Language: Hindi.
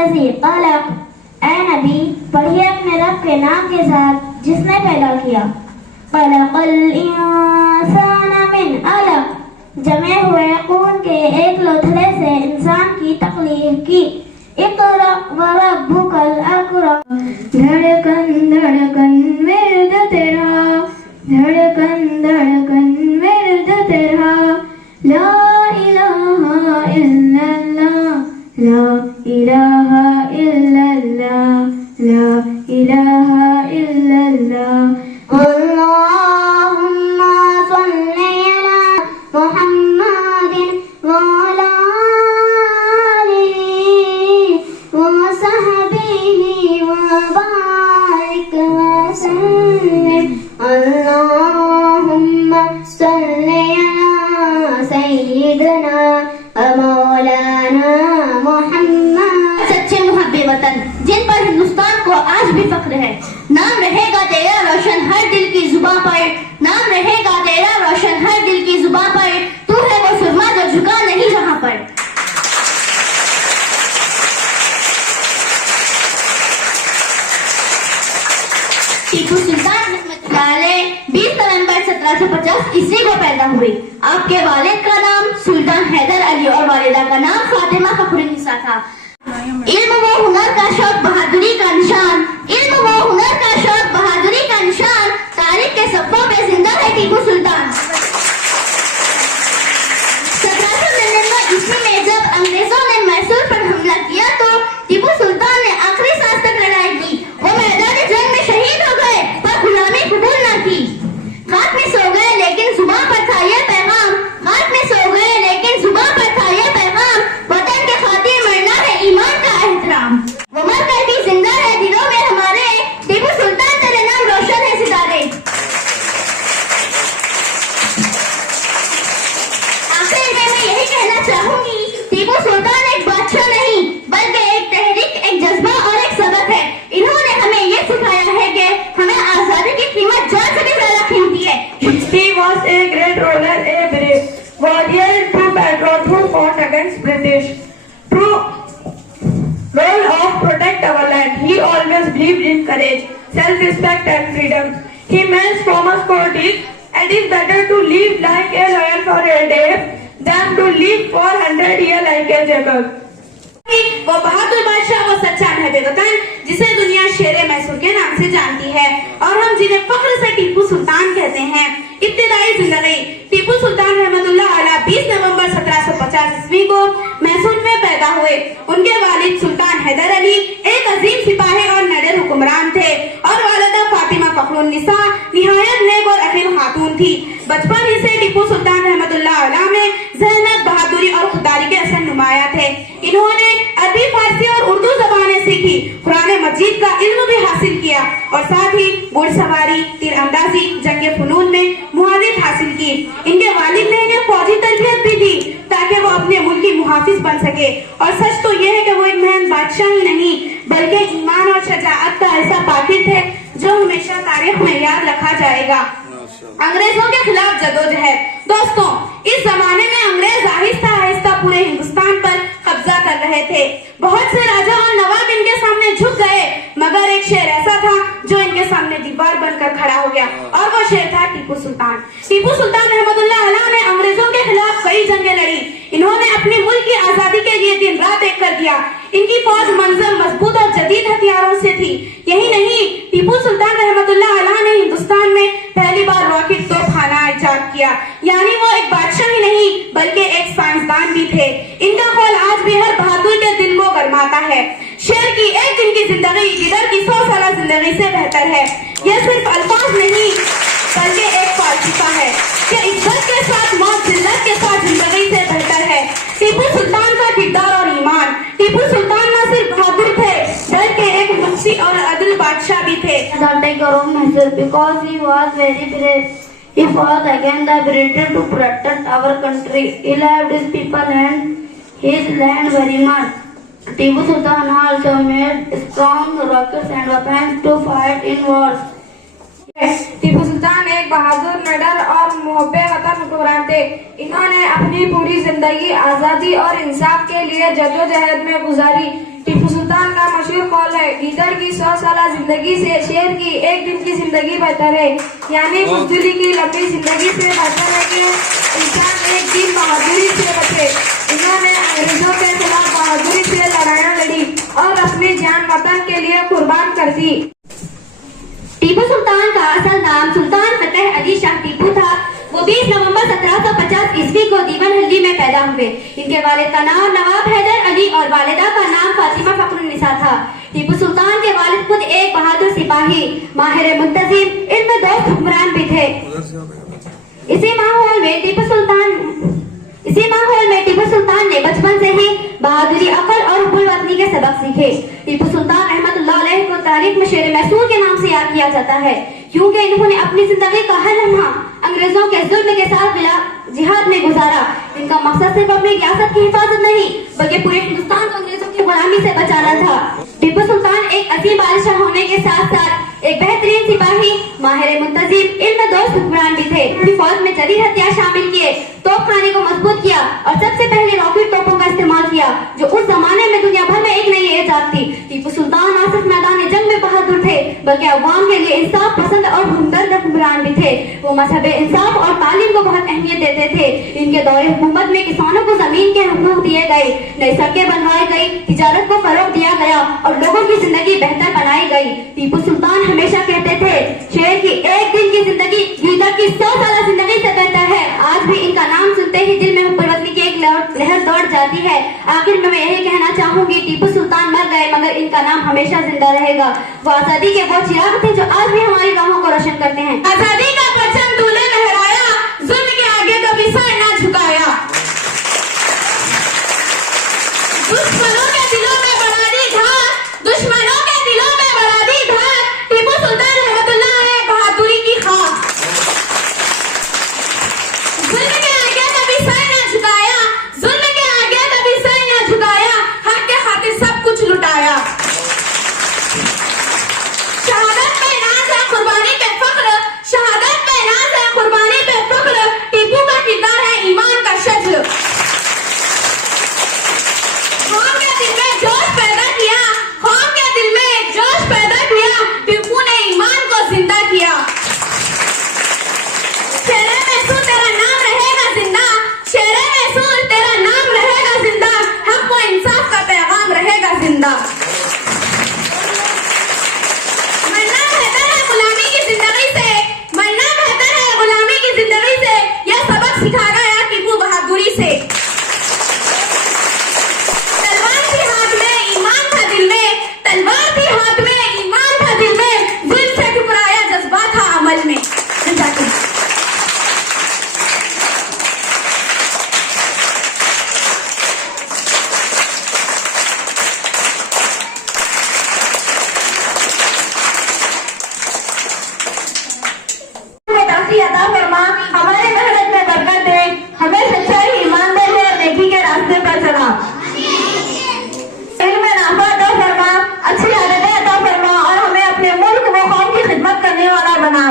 वल्लज़ी ख़लक़। ऐ नबी, पढ़िए अपने रब के नाम के साथ जिसने पैदा किया। ख़लक़ल इंसान मिन अलक़। जमे हुए खून के एक लोथड़े से इंसान की तख्लीक की। इक़रा व रब्बुकल अकरम। धड़कन धड़कन विर्द तेरा, धड़कन धड़कन विर्द तेरा। ला इलाहा इल्लल्लाह, ला इलाहा इल्लल्लाह, ला इलाहा इल्लल्लाह। अल्लाहुम्मा सल्ली अला मुहम्मदिन व अला आलिहि व सहबिहि व बारिक व सल्लिम। अल्लाहुम्मा सल्ली अला सय्यिदना व मौलाना मुहम्मद। सच्चे मुहब्बे वतन जिन पर हिंदुस्तान को आज भी फख्र है, नाम रहेगा तेरा रोशन हर दिल की जुबां पर, नाम रहेगा तेरा रोशन हर दिल की जुबां पर। तू है वो सुरमा जो झुका नहीं जहां पर। टीपू सुल्तान 20 नवंबर 1750 ईस्वी को पैदा हुए। आपके वालिद का नाम सुल्तान हैदर अली और वालिदा का नाम फातिमा फखरुन्निसा था। इल्म व हुनर का शौक बहादुरी का निशान, इल्म व हुनर का शौक बहादुरी का निशान। तारीख के सफ़ों पे जिंदा है टीपू सुल्तान। 1799 ईस्वी में जब अंग्रेजों ने मैसूर पर हमला किया तो टीपू सुल्तान ने आखिरी सांस तक लड़ाई की। वो मैदान जंग में शहीद हो गए पर गुलामी कबूल न की। खाक में सो गए लेकिन जुबां पर था ये पैगाम, खाक में सो गए लेकिन जुबां पर था ये पैगाम। वतन के खातिर मरना है ईमान का एहतराम। वो मर कर भी जिंदा है दिलों में हमारे, टीपू सुल्तान तेरे नाम रोशन है सितारे। आखिर में मैं यही कहना चाहूंगी, टीपू सुल्तान एक बादशाह नहीं बल्कि एक तहरीक, एक जज्बा और एक सबक है। इन्होंने हमें ये सिखाया है कि हमें आजादी की कीमत जान से भी ज्यादा कीमती है। He was a great ruler, a brave warrior, true patriot who fought against British. True role of protect our land. He always believed in courage, self-respect and freedom. He made famous quotes. It is better to live like a lion for a day than to live for 100 years like a jackal. वो बहादुर बादशाह, वो सच्चा महबे वतन जिसे दुनिया शेरे मैसूर के नाम से जानती है और हम जिन्हें फख्र से टीपू सुल्तान कहते हैं। इब्तिदाई जिंदगी टीपू सुल्तान रहमतुल्लाह अलैह 20 नवंबर 1750 ईस्वी को मैसूर में पैदा हुए। उनके वालिद सुल्तान हैदर अली एक अजीम सिपाही और निडर हुक्मरान थे और वालिदा फातिमा फखरुन्निसा निहायत नेक और अकील खातून थी। बचपन ही से टीपू सुल्तान रहमतुल्लाह अलैह में ज़हनत, बहादुरी और खुदारी के असर नुमाया थे। इन्होंने अरबी, फारसी और उर्दू जबानें सीखी, कुरान मजीद का इल्म भी हासिल किया और साथ ही घुड़सवारी, तीरंदाजी, जंगे फनून में मुहारत हासिल की। इनके वालिद ने इन्हें फौजी तरबियत भी दी ताकि वो अपने मुल्क की मुहाफिज बन सके। और सच तो यह है कि वो एक महान बादशाह ही नहीं बल्कि ईमान और शजाअत का ऐसा पाकिर थे जो हमेशा तारीख में याद रखा जाएगा। अंग्रेजों के खिलाफ जदोजहद। दोस्तों, इस जमाने में अंग्रेज आहिस्ता आहिस्ता पूरे हिंदुस्तान पर कब्जा कर रहे थे। बहुत से राजा और नवाब इनके सामने झुक गए मगर एक शेर ऐसा था जो इनके सामने दीवार बनकर खड़ा हो गया और वो शेर था टीपू सुल्तान। टीपू सुल्तान रहमतुल्लाह अलैह ने अंग्रेजों के खिलाफ कई जंगें लड़ी। इन्होंने अपने मुल्क की आजादी के लिए दिन रात एक कर दिया। इनकी फौज मंजर, मजबूत और जदीद हथियारों से थी। यही नहीं, टीपू सुल्तान रहमतुल्लाह अलैह ने हिंदुस्तान में पहली बार रॉकेट तोपखाना इजाद किया। यानी वो एक बादशाह ही नहीं बल्कि एक साइंसदान भी थे। इनका कौल आज भी हर बहादुर के दिल को गरमाता है। शेर की एक दिन की जिंदगी गिदड़ की 100 साल जिंदगी से बेहतर है। यह सिर्फ अल्फाज नहीं बल्कि एक फालसिफा है कि इज्जत के साथ मौत, जिल्लत के साथ जिंदगी से बेहतर है। टीपू सुल्तान का किरदार और ईमान। टीपू सुल्तान न सिर्फ बहादुर थे बल्कि एक मुफ्ती और अदल बादशाह भी थे। Because he was very brave. He fought against the British to protect our country. He loved his people and his land very much. Tipu Sultan also made strong rockets and weapons to fight in wars. Tipu Sultan एक बहादुर, निडर और मुहब्बे वतन हुक्मरान थे। इन्होंने अपनी पूरी जिंदगी आज़ादी और इंसाफ के लिए जद्दोजहद में गुजारी। टीपू सुल्तान का मशहूर कौल है, गीदड़ की 100 साल जिंदगी से शेर की एक दिन की जिंदगी बेहतर है। यानी बुज़दिली की लंबी जिंदगी से बेहतर है कि इंसान एक दिन बहादुरी से बचे। इन्होंने अंग्रेजों के खिलाफ बहादुरी से लड़ाइयाँ लड़ी और अपनी जान वतन के लिए कुर्बान कर दी। टीपू सुल्तान का असल नाम सुल्तान फतेह अली शाह टीपू था। वो 20 नवंबर 1750 ईस्वी को दीवनहल्ली में पैदा हुए। इनके वालिद का नाम नवाब हैदर अली और वालिदा का नाम फातिमा फखरुन्निसा था। टीपू सुल्तान के वालिद खुद एक बहादुर सिपाही, माहिर मुंतजिम, इल्म दोस्त हुक्मरान भी थे। इसी माहौल में टीपू सुल्तान ने बचपन से ही बहादुरी, अकल और हुब्बुल वतनी के सबक सीखे। टीपू सुल्तान रहमतुल्लाह अलैह को तारीख में शेर मैसूर के नाम से याद किया जाता है, क्योंकि इन्होंने अपनी जिंदगी का हर लम्हा अंग्रेजों के जुल्म के साथ बिला जिहाद में गुजारा। इनका मकसद सिर्फ अपनी रियासत की हिफाजत नहीं, बल्कि पूरे हिंदुस्तान को अंग्रेजों की गुलामी से बचाना था। टीपू सुल्तान एक अजीम बादशाह होने के साथ साथ एक बेहतरीन सिपाही, माहिर मुंतजिम, इल्म दोस्त हुक्मरान भी थे। अपनी फौज में जदीद हथियार शामिल किए, तोपखाने को मजबूत किया और सबसे पहले रॉकेट तोपों का इस्तेमाल किया, जो उस जमाने में दुनिया भर में एक नई इजाद थी। टीपू सुल्तान न सिर्फ मैदान जंग में बहादुर थे, बल्कि अवाम के लिए इंसाफ पसंद और हमदर्द हुक्मरान भी थे। वो मजहब इंसाफ और तालीम को बहुत अहमियत देते थे। इनके दौरे हुकूमत में किसानों को जमीन के हुकूक दिए गए, नई सड़कें बनवाई गई, तिजारत को फरोग दिया गया और लोगों की जिंदगी बेहतर बनाई गई। टीपू सुल्तान हमेशा कहते थे, शेर की एक दिन की जिंदगी गीदड़ की 100 साल जिंदगी से बेहतर है। आज भी इनका नाम सुनते ही दिल में हुब्बुल वतनी की एक लहर दौड़ जाती है। आखिर में मैं यही कहना चाहूंगी, टीपू सुल्तान मर गए मगर इनका नाम हमेशा जिंदा रहेगा। वो आजादी के वो चिराग थे जो आज भी हमारी राहों को रोशन करते हैं। आजादी का परचम तूने लहराया, जुल्म के आगे कभी सर ना झुकाया। दुश्मनों के दिलों में बढ़ा दी धार, दुश्मनों के दिलों में बढ़ा दी धार, टीपू सुल्तान रहमतुल्लाह है बहादुरी की खाक। जुल्म के आगे कभी सर ना झुकाया, जुल्म के आगे कभी सर ना झुकाया, हक के खातिर सब कुछ लुटाया। शहादत पे नाज है, कुर्बानी पे फख्र, शहादत पे नाज है, कुर्बानी पे फख्र, टीपू का किरदार है ईमान का शज्र। कौम के दिल में जोश पैदा किया, कौम के दिल में जोश पैदा किया, टीपू ने ईमान को जिंदा किया। शेरे मैसूर तेरा नाम रहेगा जिंदा, शेरे मैसूर तेरा नाम रहेगा जिंदा, हक व इंसाफ का पैगाम रहेगा जिंदा। मरना बेहतर है गुलामी की जिंदगी से, मरना बेहतर है गुलामी की जिंदगी से, यह सबक सिखा गया टीपू बहादुरी से। तलवार थी हाथ में, ईमान था दिल में, तलवार थी हाथ में, ईमान था दिल में, जुल्म से ठुकराया जज्बा था अमल में। अता फरमा, हमारे मेहनत में बरकत दे, हमें सच्चाई, ईमानदारी और नेकी के रास्ते पर चला। इल्म में नाफा अता फरमा, अच्छी आदतें अता फरमा और हमें अपने मुल्क व कौम की खिदमत करने वाला बना।